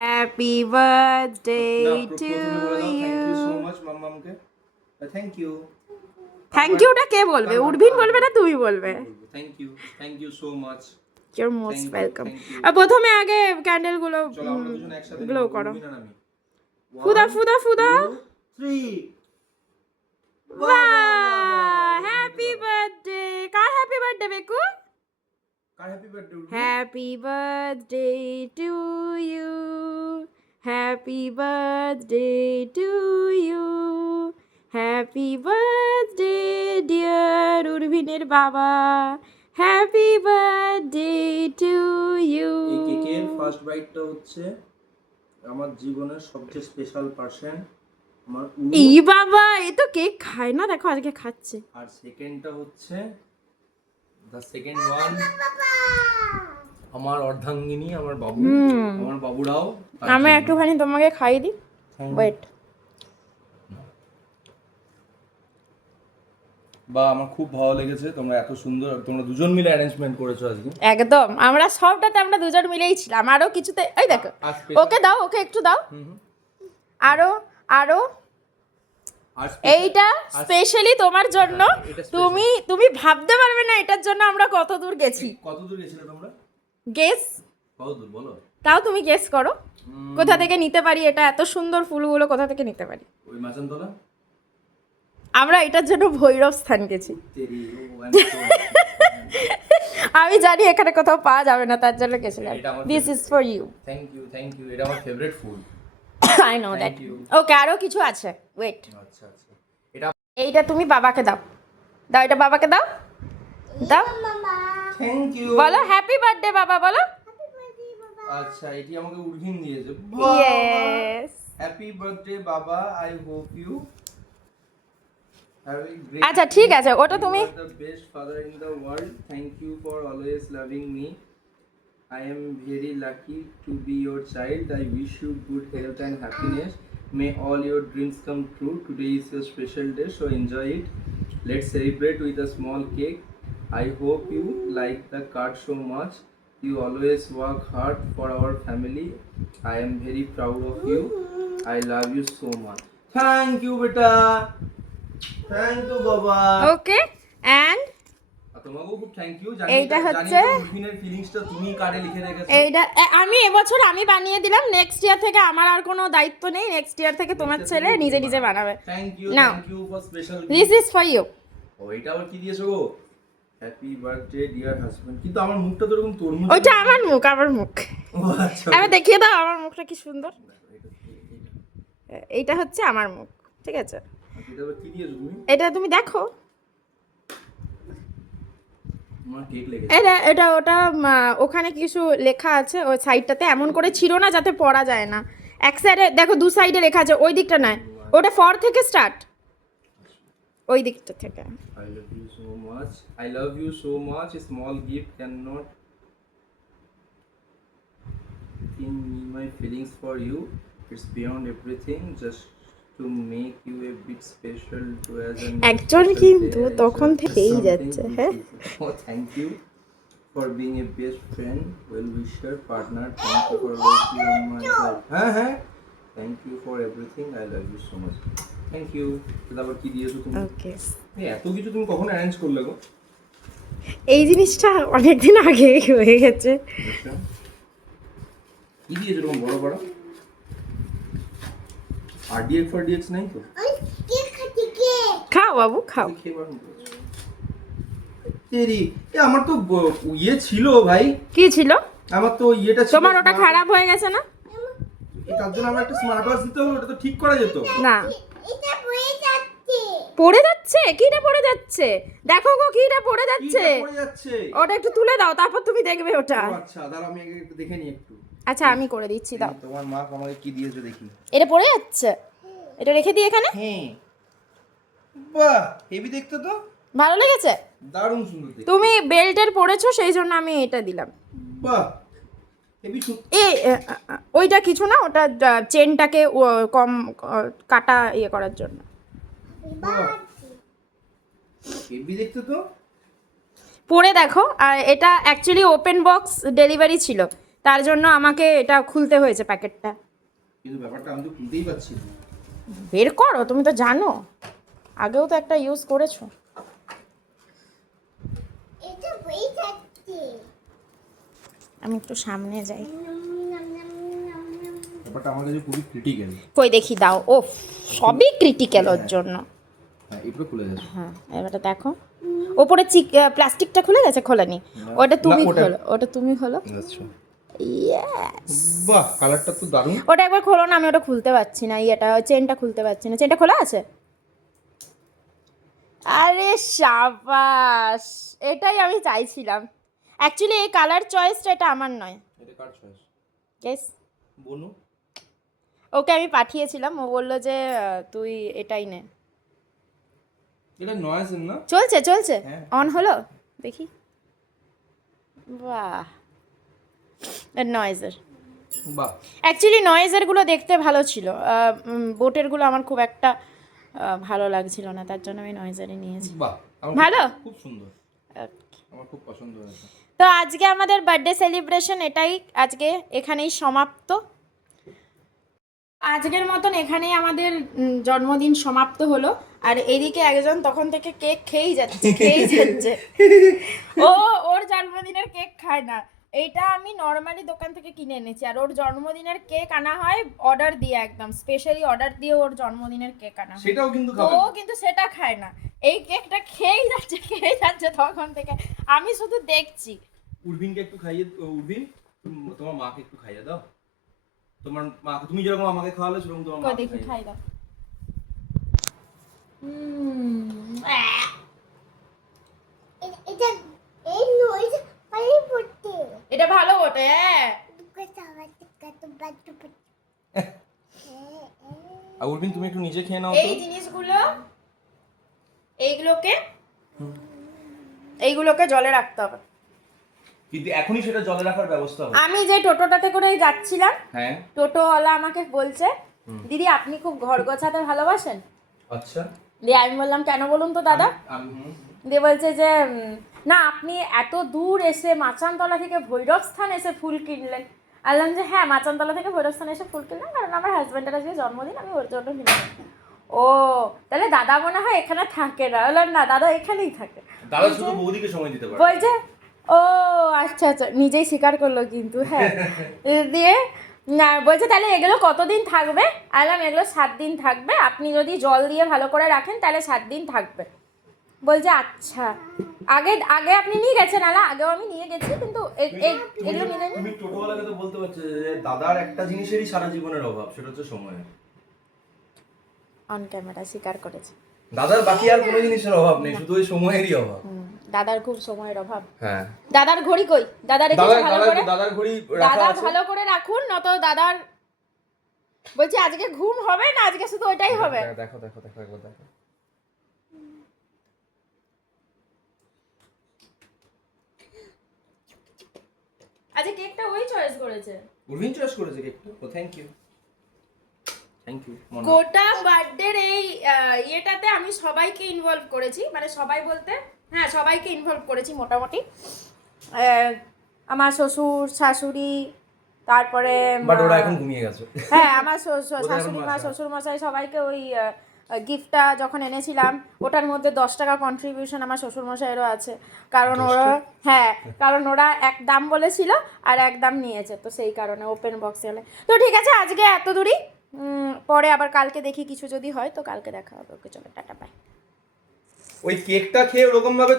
Happy birthday to you. Thank you. Thank ইউটা কে বলবে? উর্ভিন বলবে না তুমি বলবে? Thank you so much. Your most Thank you, welcome. thank you. আর প্রথমে আগে ক্যান্ডেলগুলো চলো আমরা দুজন একসাথে গ্লো করো। উর্মিন আর আমি। ফুদা ফুদা ফুদা। 3 হ্যাপি বার্থডে। কার হ্যাপি বার্থডে বেকু? কার happy birthday Urmin? Happy birthday to you, happy birthday to you, happy birthday dear উর্ভিনের বাবা, হ্যাপি বার্থডে টু ইউ। এই কেকের ফার্স্ট বাইটটা হচ্ছে আমার জীবনের সবচেয়ে স্পেশাল পারসন আমার উরু। এই বাবা, এ তো কেক খায় না, দেখো আজকে খাচ্ছে। আর সেকেন্ডটা হচ্ছে দ্য সেকেন্ড ওয়ান আমার অর্ধাঙ্গিনী, আমার বাবু, আমার বাবুরাও। আমি একটুখানি তোমাকে খাইয়ে দিই, ওয়েট। বা আমার খুব ভালো লেগেছে, তোমরা এত সুন্দর, তোমরা দুজন মিলে অ্যারেঞ্জমেন্ট করেছো আজকে। একদম, আমরা সবটাতে আমরা দুজন মিলেই ছিলাম। আরো কিছুতে এই দেখো, ওকে দাও, ওকে একটু দাও। আরো আরো এইটা স্পেশালি তোমার জন্য। তুমি তুমি ভাবতে পারবে না এটার জন্য আমরা কত দূর গেছি। কত দূর গেছিলে তোমরা? গেস, কত দূর বলো? তাও তুমি গেস করো কোথা থেকে নিতে পারি এটা, এত সুন্দর ফুলগুলো কোথা থেকে নিতে পারি। ওই মাচানতলা। আমরা এটার জন্য ভৈরব স্থান গেছি। আমি জানি এখানে কোথাও পাওয়া যাবে না, তার জন্য গেছিলাম। This is for you. Thank you, এটা আমার ফেভারিট ফুল। I know that. ওকে, আরো কিছু আছে, ওয়েট। আচ্ছা আচ্ছা, এটা এইটা তুমি বাবাকে দাও, দাও এটা বাবাকে দাও, দাও। Thank you. বলো হ্যাপি বার্থডে বাবা, বলো। আচ্ছা, এটি আমাকে উর্ভিন দিয়েছে। Yes. Happy birthday baba, I hope you have a great. আচ্ছা ঠিক আছে, ওটা তুমি the best father in the world, thank you for always loving me, I am very lucky to be your child. I wish you good health and happiness. May all your dreams come true. Today is a special day, so enjoy it. Let's celebrate with a small cake. I hope you like the card so much. You always work hard for our family. I am very proud of you. I love you so much. Thank you, beta. Thank you, Baba. Okay and তোমাকেও খুব thank you. এইটা হচ্ছে উর্ভিনের ফিলিংসটা তুমি কার্ডে লিখে রেখেছো। এইটা আমি এবছর আমি বানিয়ে দিলাম, নেক্সট ইয়ার থেকে আমার আর কোনো দায়িত্ব নেই, নেক্সট ইয়ার থেকে তোমার ছেলে নিজে নিজে বানাবে। থ্যাংক ইউ, নাও, thank you for special. This is for you. ও এটা আবার কি দিয়েছো গো? Happy birthday dear husband. কিন্তু আমার মুখটা তো এরকম তরমুজ। ওইটা আমার মুখ, আমার মুখ। ও আচ্ছা, আমি দেখিয়ে দাও আমার মুখটা কি সুন্দর। এইটা হচ্ছে আমার মুখ, ঠিক আছে? এটা আবার কি দিয়েছো তুমি? এটা তুমি দেখো, আমার কেক লেগেছে। এটা এটা ওটা ওখানে কিছু লেখা আছে ওই সাইডটাতে, এমন করে ছিল না যাতে পড়া যায় না। এক সাইডে দেখো, দু সাইডে লেখা আছে, ওই দিকটা নয়, ওটা ফর থেকে স্টার্ট, ওই দিকটা থেকে। I love you so much, I love you so much, small gift can not in me my feelings for you, it's beyond everything, just to make you a bit special to as an একজন কিন্তু তখন থেকেই যাচ্ছে। হ্যাঁ, oh thank you for being a best friend, well wisher, partner, thank you for always being on my side. হ্যাঁ thank you for everything, I love you so much. Thank you. তারপর কি দিয়েছো তুমি? ওকে, এত কিছু তুমি কখন অ্যারেঞ্জ করলে গো? এই জিনিসটা অনেকদিন আগে হয়ে গেছে। কি দিয়েছো এরকম বড় বড়? আরডিএক্স ফরডিএক্স নাই তো? খাও বাবু খাও। তেরি, এ আমার তো ইয়ে ছিল ভাই। কি ছিল? আমার তো ইয়েটা ছিল। তোমার ওটা খারাপ হয়ে গেছে না? তার জন্য আমরা একটা স্মার্ট ওয়াচ দিতে হবে, ওটা তো ঠিক করা যেত না, এটা পড়ে যাচ্ছে। কিটা পড়ে যাচ্ছে? দেখো গো, কিটা পড়ে যাচ্ছে। ওটা একটু তুলে দাও, তারপর তুমি দেখবে ওটা। আচ্ছা দাঁড়াও, আমি একটু দেখে নিই একটু। আচ্ছা আমি করে দিচ্ছি, দাও। তোমার মা আমাকে কি দিয়েছে দেখি। এটা পড়ে যাচ্ছে, এটা রেখে দিই এখানে। হ্যাঁ, বাহ হেভি দেখতে তো। ভালো লেগেছে? দারুণ সুন্দর দেখতে। তুমি বেল্টের পরেছো সেই জন্য আমি এটা দিলাম। বাহ হেভি সুন্দর। এই ওইটা কিছু না, ওটা চেনটাকে কম কাটা ইয়ে করার জন্য। বাহ হেভি দেখতে তো। পরে দেখো। আর এটা অ্যাকচুয়ালি ওপেন বক্স ডেলিভারি ছিল, তার জন্য আমাকে এটা খুলতে হয়েছে প্যাকেটটা। কিন্তু ব্যাপারটা আমি তো খুলতেই পারছি না। বের করো, তুমি তো জানো, আগেও তো একটা ইউজ করেছো। এটা বই থাকছে। আমি একটু সামনে যাই, ব্যাপারটা আমার কাছে খুবই ক্রিটিক্যাল। কই দেখি দাও। ও সবই ক্রিটিক্যাল ওর জন্য। হ্যাঁ এগুলো খুলে যাচ্ছে। হ্যাঁ এবারে দেখো, ওপরে প্লাস্টিকটা খুলে গেছে, খোলেনি। ওটা তুমি খোলো, ওটা তুমি খোলো। আচ্ছা ইয়েস, বাহ, কালারটা তো দারুণ। ওটা একবার খোলো না, আমি ওটা খুলতে পারছি না, ইয়েটা চেনটা খুলতে পারছি না। চেনটা খোলা আছে? আরে সাবাস, এটাই আমি চাইছিলাম। অ্যাকচুয়ালি এই কালার চয়েসটা এটা আমার নয়। এটা কার চয়েস? গেস। বনু। ওকে আমি পাঠিয়েছিলাম, ও বললো যে তুই এটাই নে। এটা নয়েজ না? চলছে চলছে, হ্যাঁ। অন হলো দেখি। বাহ, নয়েজের। বাহ, অ্যাকচুয়ালি নয়েজেরগুলো দেখতে ভালো ছিল, বোটেরগুলো আমার খুব একটা ভালো লাগছিল না, তার জন্য আমি নয়েজারই নিয়েছি। বাহ, আমার ভালো? খুব সুন্দর, আমার খুব পছন্দ হয়েছে। তো আজকে আমাদের বার্থডে সেলিব্রেশন এটাই আজকে এখানেই সমাপ্ত। আজকের মতন এখানেই আমাদের জন্মদিন সমাপ্ত হলো। আর এদিকে একজন তখন থেকে কেক খেয়েই যাচ্ছে। ওর জন্মদিনের কেক খায় না, এইটা আমি নর্মালি দোকান থেকে কিনে এনেছি। আর ওর জন্মদিনের কেক আনা হয় অর্ডার দিয়ে, একদম স্পেশালি অর্ডার দিয়ে ওর জন্মদিনের কেক আনা হয়। সেটাও কিন্তু তো ও কিন্তু সেটা খায় না, এই কেকটা খেয়েই যাচ্ছে তখন থেকে। আমি শুধু দেখছি। উর্বিনকে একটু খাইয়ে, উর্বিন তোমার মাকে একটু খাইয়ে দাও। তোমার মাকে তুমি যেরকম আমাকে খাওয়ালে সেরকম তোমার মাকে দেখি খাইয়ে খাই দাও। দাও। এটা এই নইজ পাই পড়তে। এটা ভালো বটে, হ্যাঁ। আর উর্বিন তুমি একটু নিজে খেয়ে নাও এই তো। জিনিসগুলো এইগুলোকে জলে রাখতে হবে। কিন্তু এখনই সেটা জলে রাখার ব্যবস্থা হবে। আমি যে টোটোটাতে করেই যাচ্ছিলাম, হ্যাঁ টোটোওয়ালা আমাকে বলছে, দিদি আপনি খুব ঘর গোছাতে ভালোবাসেন। আচ্ছা। দিয়ে আমি বললাম কেন বলুন তো দাদা। দিয়ে বলছে যে না, আপনি এত দূর এসে মাচানতলা থেকে ভৈরবস্থান এসে ফুল কিনলেন। বললাম যে হ্যাঁ, মাচানতলা থেকে ভৈরবস্থান এসে ফুল কিনলাম কারণ আমার হাজব্যান্ডের আজকে জন্মদিন, আমি ওর জন্য কিনলাম। ও তাহলে দাদা মনে হয় এখানে থাকে না। বললাম না দাদা এখানেই থাকে। দাদা শুধু বৌদিকে সময় দিতে পারে। বলছে ও আচ্ছা আচ্ছা, নিজেই স্বীকার করলো কিন্তু। হ্যাঁ দিয়ে না বলছে তাহলে এগুলো কতদিন থাকবে? আলাম এগুলো 7 দিন থাকবে, আপনি যদি জল দিয়ে ভালো করে রাখেন তাহলে 7 দিন থাকবে। বলছে আচ্ছা, আগে আগে আপনি নিয়ে গেছেন? আলা আগেও আমি নিয়ে গেছি, কিন্তু এগুলো নিয়ে যায়নি। তুমি টোটোওয়ালাকে তো বলতে পারছো যে দাদার একটা জিনিসেরই সারা জীবনের অভাব, সেটা হচ্ছে সময়। অন ক্যামেরা স্বীকার করেছে, দাদার বাকি আর কোনো জিনিসের অভাব নেই, শুধু ওই সময়েরই অভাব। দাদার খুব সময়ের অভাব। হ্যাঁ। দাদার ঘড়ি কই? দাদা রেখেছে ভালো করে? দাদার ঘড়ি রাখা দাদা আছে। ভালো করে রাখুন, নত দাদার বলছি আজকে ঘুম হবে না, আজকে শুধু ওইটাই হবে। দেখো দেখো দেখো একবার দেখো। আজকে কেকটা ওই চয়েস করেছে। উর্বিন চয়েস করেছে কেকটা। ও থ্যাংক ইউ, থ্যাংক ইউ। গোটা বার্থডের এই ইয়েটাতে আমি সবাইকে ইনভলভ করেছি, মানে সবাই বলতে হ্যাঁ সবাইকে ইনভলভ করেছি মোটামুটি। আমার শ্বশুর শাশুড়ি, তারপরে বাট ওরা এখন ঘুমিয়ে গেছে। হ্যাঁ আমার ওদের শাশুড়ি এখন মা বাসা। শ্বশুর মশাই সবাইকে ওই গিফটটা যখন এনেছিলাম ওটার মধ্যে 10 টাকা কন্ট্রিবিউশন আমার শ্বশুর মশাইয়েরও আছে, কারণ ওরা হ্যাঁ কারণ ওরা এক দাম বলেছিল আর এক দাম নিয়েছে, তো সেই কারণে ওপেন বক্সে হলে। তো ঠিক আছে আজকে এত দূরই, পরে আবার কালকে দেখি কিছু যদি হয় তো কালকে দেখা হবে। ওকে চলো টাটা বাই। ওই কেকটা খেয়ে ওরকম ভাবে